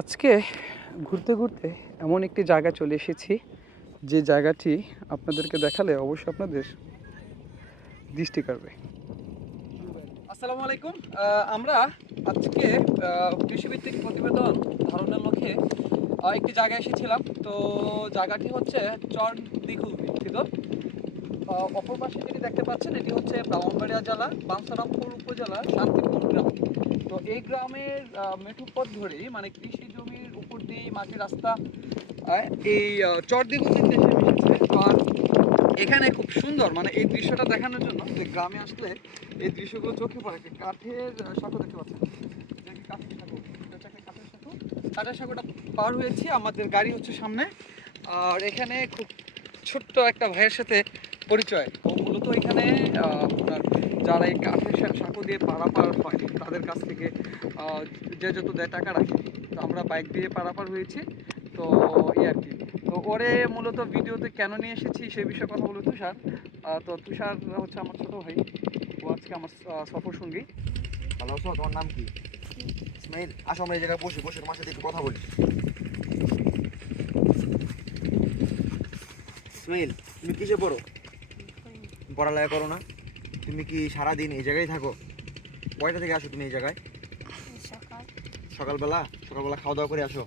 আজকে ঘুরতে ঘুরতে এমন একটি জায়গা চলে এসেছি যে জায়গাটি আপনাদেরকে দেখালে অবশ্যই আপনাদের দৃষ্টি কাড়বে। আসসালামু আলাইকুম। আমরা আজকে কৃষিভিত্তিক প্রতিবেদন ধারণের লক্ষ্যে একটি জায়গায় এসেছিলাম। তো জায়গাটি হচ্ছে চর ভিত্তিত আহ, অপর পাশে যেটি দেখতে পাচ্ছেন এটি হচ্ছে ব্রাহ্মণবাড়িয়া জেলা বাঞ্ছারামপুর উপজেলা শান্তিপুর গ্রাম। তো এই গ্রামের মেঠু পথ ধরেই মানে কৃষি জমির উপর দিয়ে মাটির রাস্তা এই চর দিতে এসে মিশেছে। আর এখানে খুব সুন্দর মানে এই দৃশ্যটা দেখানোর জন্য যে গ্রামে আসলে এই দৃশ্যগুলো চোখে পড়ে। কাঠের সাঁকো দেখতে পাচ্ছেন। কাঠের সাঁকো কাঠের সাঁকো। সাঁকোটা পার হয়েছি, আমাদের গাড়ি হচ্ছে সামনে। আর এখানে খুব ছোট্ট একটা ভাইয়ের সাথে পরিচয়। তো মূলত এখানে আপনার যারা এই কাঠের সাঁকো দিয়ে পারাপার হয় তাদের কাছ থেকে যে যত দেয় টাকা রাখে তো আমরা বাইক দিয়ে পারাপার হয়েছি। তো এই আর কি। তো ওরে মূলত ভিডিওতে কেন নিয়ে এসেছি সেই বিষয়ে কথা বলব তুষার। তো তুষার হচ্ছে আমার ছোট ভাই। ও আজকে আমার সফর সঙ্গী। ভালো আছো তোমার নাম কি? ইসমাইল। আসো আমরা এই জায়গায় বসি বসে তোমার সাথে একটু কথা বলি। ইসমাইল তুমি কিসে পড়ো? পড়ালেখা করো না। তুমি কি সারাদিন এই জায়গায় থাকো? কয়টা থেকে আসো তুমি এই জায়গায়? সকালবেলা? সকালবেলা খাওয়া দাওয়া করে আসো।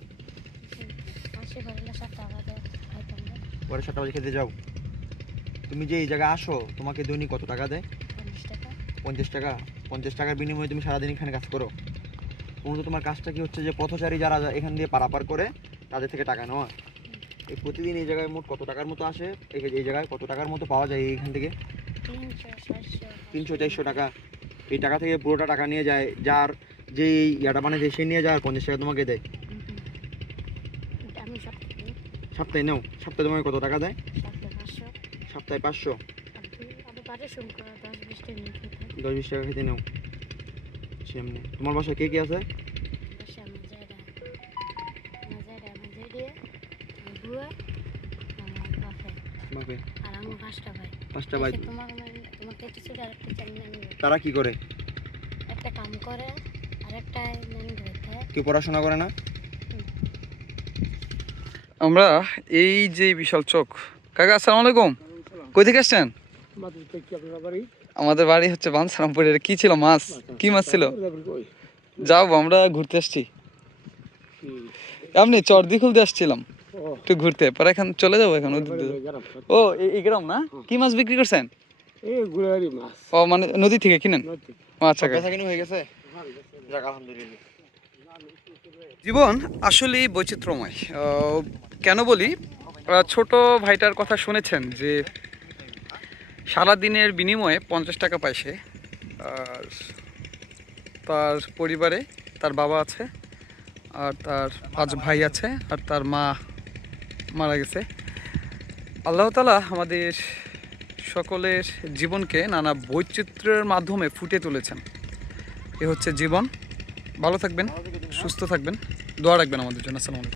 পরে সাতটা বাজে খেতে যাও। তুমি যে এই জায়গায় আসো তোমাকে দৈনিক কত টাকা দেয়? পঞ্চাশ টাকা। পঞ্চাশ টাকার বিনিময়ে তুমি সারাদিন এখানে কাজ করো। মূলত তোমার কাজটা কি হচ্ছে যে পথচারী যারা এখান দিয়ে পারাপার করে তাদের থেকে টাকা নেওয়া। এই প্রতিদিন এই জায়গায় মোট কত টাকার মতো আসে? এই জায়গায় কত টাকার মতো পাওয়া যায় এইখান থেকে? তিনশো চারশো টাকা। এই টাকা থেকে পুরোটা টাকা নিয়ে যায় যার যে ইয়াটা মানে সে নিয়ে যায় আর পঞ্চাশ টাকা তোমাকে দেয়। সপ্তাহে নাও সপ্তাহে তোমাকে কত টাকা দেয়? সপ্তাহে পাঁচশো। দশ বিশ টাকা খেতে নাও। সেমনি। তোমার বাসায় কে কে আছে? বাপে। পাঁচটা ভাই। পাঁচটা মানে তোমাকে কিছু তারা কি করে? একটা কাম করে আর একটা কেউ পড়াশোনা করে না? আমরা এই যে বিশাল চোখ কাকা আসসালামু আলাইকুম। কই থেকে আসছেন? আমাদের বাড়ি হচ্ছে বানসারামপুরের। কি ছিল মাছ? কি মাছ ছিল? যাও আমরা ঘুরতে আসছি। আপনি চরদিখুল দিয়ে আসছিলাম। একটু ঘুরতে পরে এখন চলে যাব এখন। ও এই- গ্রাম না? কি মাছ বিক্রি করছেন? ও মানে নদী থেকে কিনেন? ও আচ্ছা কিনে হয়ে গেছে? জীবন আসলেই বৈচিত্র্যময়। কেন বলি? ছোট ভাইটার কথা শুনেছেন যে সারা দিনের বিনিময়ে পঞ্চাশ টাকা পায় সে। আর তার পরিবারে তার বাবা আছে আর তার পাঁচ ভাই আছে আর তার মা মারা গেছে। আল্লাহ তালা আমাদের সকলের জীবনকে নানা বৈচিত্র্যের মাধ্যমে ফুটে তুলেছেন। এ হচ্ছে জীবন। ভালো থাকবেন, সুস্থ থাকবেন। দোয়া রাখবেন আমাদের জন্য। আসসালামু আলাইকুম।